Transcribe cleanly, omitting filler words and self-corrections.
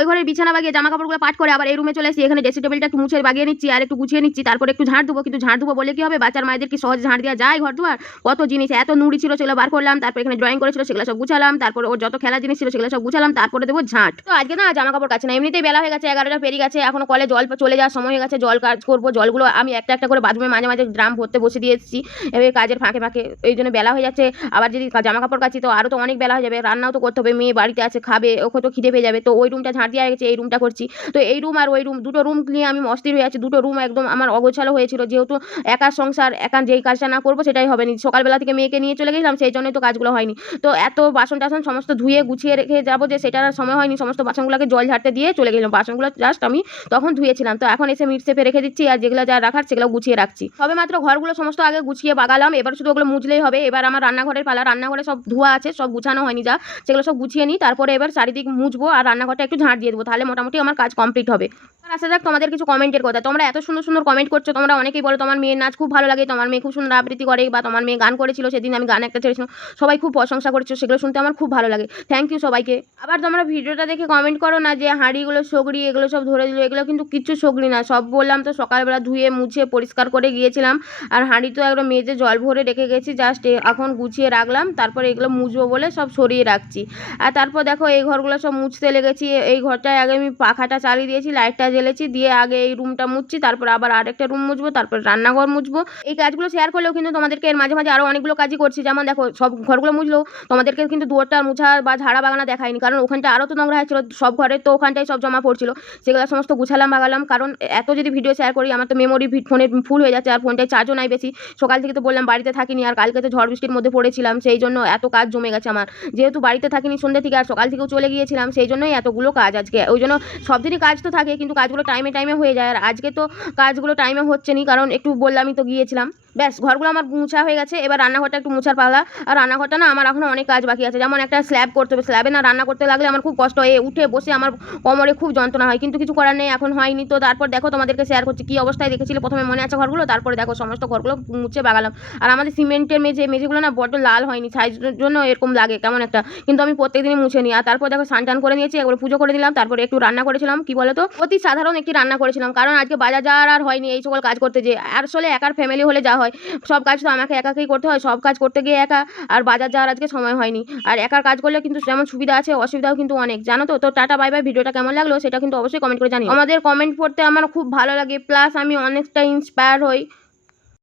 ওই ঘরের বিছানা বাগিয়ে জামা কাপড়গুলো পাট করে আবার এই রুমে চলে এসেছি, এখানে ড্রেসিং টেবিলটা একটু মুছে বাগিয়ে নিচ্ছি আর একটু গুছিয়ে নিচ্ছি, তারপরে একটু ঝাড় দেবো। কিন্তু ঝাড় দেবো বলে কি হবে, বাচ্চার মায়েদের কি সহজে ঝাড় দেওয়া যায় ঘর দুয়ার? কত জিনিস, এত নুড়ি ছিল সেগুলো বার করলাম, তারপর এখানে ড্রয়িং করেছিল সেগুলো সব গুছালাম, তারপরে ওর যত খেলার জিনিস ছিল সেগুলো সব গুছালাম, তারপরে দেবো ঝাঁট। তো আজকে না জামা কাপড় কাছে না, এমনিতেই বেলা হয়ে গেছে, 11টা পেরিয়ে গেছে, এখনো কলে জল চলে যাওয়ার সময় হয়ে গেছে, জল কাজ করবো। জলগুলো আমি একটা একটা করে বাথরুমে মাঝে মাঝে ড্রাম ভরতে বসে দিয়ে এসেছি, এবার কাজের ফাঁকে ফাঁকে এই জন্য বেলা হয়ে যাচ্ছে। আবার যদি জামা কাপড় কাচি তো আরও তো অনেক বেলা হয়ে যাবে, রান্নাও তো করতে হবে, মেয়ে বাড়িতে আছে খাবে, ওকে তো খিদে পেয়ে যাবে। তো ওই রুমটা ঝাঁট দেওয়া হয়ে গেছে, এই রুমটা করছি। তো এই রুম আর ওই রুম, দুটো রুম নিয়ে আমি অস্থির হয়ে আছি। দুটো রুম একদম আমার অগোছালো হয়েছিল, যেহেতু একা সংসার, একা যেই কাজটা না করবো সেটাই হবে না। সকালবেলা থেকে মেয়েকে নিয়ে চলে গেছিলাম, সেই জন্যই তো কাজগুলো হয়নি। তো এত বাসন টাসন সমস্ত ধুয়ে গুছিয়ে রেখে যাবো যে সেটার আর সময় হয়নি, সমস্ত বাসনগুলোকে জল ঝাড়তে দিয়ে চলে গেলাম। বাসনগুলো জাস্ট আমি তখন ধুয়েছিলাম, তো এখন এসে মিট সেপে রেখে দিচ্ছি, আর যেগুলো যা রাখার সেগুলো গুছিয়ে রাখছি। সবে মাত্র ঘরগুলো সমস্ত আগে গুছিয়ে বাগালাম, এবার শুধু ওগুলো মুছলেই হবে। এবার আমার রান্নাঘরের পালা, রান্নাঘরে সব ধোয়া আছে, সব গুছানো হয়নি যা, সেগুলো সব গুছিয়ে নিই, তারপরে এবার চারিদিক মুছবো আর রান্নাঘরটা একটু ঝাঁট দিয়ে দেবো, তাহলে মোটামুটি আমার কাজ কমপ্লিট হবে। আর আসা যাক তোমাদের কিছু কমেন্টের কথা। তোমরা এত সুন্দর সুন্দর কমেন্ট করছো, তোমরা অনেকেই বলো তোমার মেয়ের নাচ খুব ভালো লাগে, তোমার মেয়ে খুব সুন্দর আবৃত্তি করে, বা তোমার মেয়ে গান করেছিল সেদিন আমি গান একটা ছেড়েছিলাম, সবাই খুব প্রশংসা করেছো, সেগুলো শুনতে আমার খুব ভালো লাগে। থ্যাংক ইউ সবাইকে। আবার তোমরা ভিডিওটা দেখে কমেন্ট করো না যে হাঁড়িগুলো সগড়ি, এগুলো সব ধরে দিল, এগুলো কিন্তু কিচ্ছু সগড়ি না, সব বললাম তো সকালবেলা ধুয়ে মুছে পরিষ্কার করে গিয়েছিলাম। আর হাঁড়ি তো একদম মেজে জল ভরে রেখে গেছি, জাস্ট এখন গুছিয়ে রাখলাম, তারপরে এগুলো মুছবো বলে সব সরিয়ে রাখছি। আর তারপর দেখো এই ঘরগুলো সব মুছতে লেগেছি। এই ঘরটায় আগে আমি পাখাটা চালিয়ে দিয়েছি, লাইটটা জ্বেলেছি, দিয়ে আগে এই রুমটা মুছছি, তারপর আবার আরেকটা রুম মুছবো, তারপর রান্নাঘর মুছবো। এই কাজগুলো শেয়ার করলেও কিন্তু তোমাদেরকে এর মাঝে মাঝে আরও অনেকগুলো কাজই করছি। যেমন দেখো সব ঘরগুলো মুছলেও তোমাদেরকে কিন্তু দুয়ারটা মুছা বা ঝাড়া বাগানা দেখায়নি, কারণ ওখানটা আরও তো নোংরা হয়েছিল সব ঘরে, তো ওখানটায় সব জমা পড়ছিল, সেগুলো সমস্ত গুছালাম বাগালাম। কারণ এত যদি ভিডিও শেয়ার করি আমার তো মেমোরি ফোনে ফুল হয়ে যাচ্ছে, আর ফোনটায় চার্জও নাই বেশি। সকাল থেকে তো বললাম বাড়িতে থাকিনি, আর কালকে তো ঝড় বৃষ্টির মধ্যে পড়েছিলাম, সেই জন্য এত কাজ জমে গেছে আমার। যেহেতু বাড়িতে থাকিনি সন্ধ্যে থেকে, আর সকাল থেকেও চলে গিয়েছিলাম, সেই জন্যই এতগুলো কাজ আজকে। ওই জন্য সব দিনই কাজ তো থাকে, কিন্তু কাজগুলো টাইমে টাইমে হয়ে যায়, আর আজকে তো কাজগুলো টাইমে হচ্ছে না, কারণ একটু বললামই তো গিয়েছিলাম। ব্যাস ঘরগুলো আমার মুছা হয়ে গেছে, এবার রান্নাঘরটা একটু মুছার পালা। আর রান্নাঘরটা না আমার এখনও অনেক কাজ বাকি আছে, যেমন একটা স্ল্যাব করতে হবে, স্ল্যাবে না রান্না করতে লাগলে আমার খুব কষ্ট হয়, উঠে বসে আমার কোমরে খুব যন্ত্রণা হয়, কিন্তু কিছু করার নেই, এখন হয়নি। তো তারপর দেখো তোমাদেরকে শেয়ার করছি কী অবস্থায় দেখেছিলে প্রথমে, মনে আছে ঘরগুলো? তারপরে দেখো সমস্ত ঘরগুলো মুছে বাগালাম। আর আমাদের সিমেন্টের মেঝেগুলো না বড্ড লাল হয়নি, সাইজের জন্য এরকম লাগে কেমন একটা, কিন্তু আমি প্রত্যেকদিনই মুছে নিই। আর তারপর দেখো স্নান টান করে নিয়েছি, একবার পুজো করে দিলাম, তারপরে একটু রান্না করেছিলাম, কি বলো তো, অতি সাধারণ একটি রান্না করেছিলাম, কারণ আজকে বাজার যাওয়ার আর হয়নি এই সকল কাজ করতে যে। আর আসলে একার ফ্যামিলি হলে যা হয়, সব কাজ তো আমাকে একাকেই করতে হয়, সব কাজ করতে গিয়ে একা, আর বাজার যাওয়ার আজকে সময় হয়নি। আর একার কাজ করলে কিন্তু যেমন সুবিধা আছে অসুবিধাও কিন্তু অনেক, জানো তো। তো টাটা বাই বাই, ভিডিওটা কেমন লাগলো সেটা কিন্তু অবশ্যই কমেন্ট করে জানিও। আমাদের কমেন্ট পড়তে আমার খুব ভালো লাগে, প্লাস আমি অনেকটা ইন্সপায়ার হই।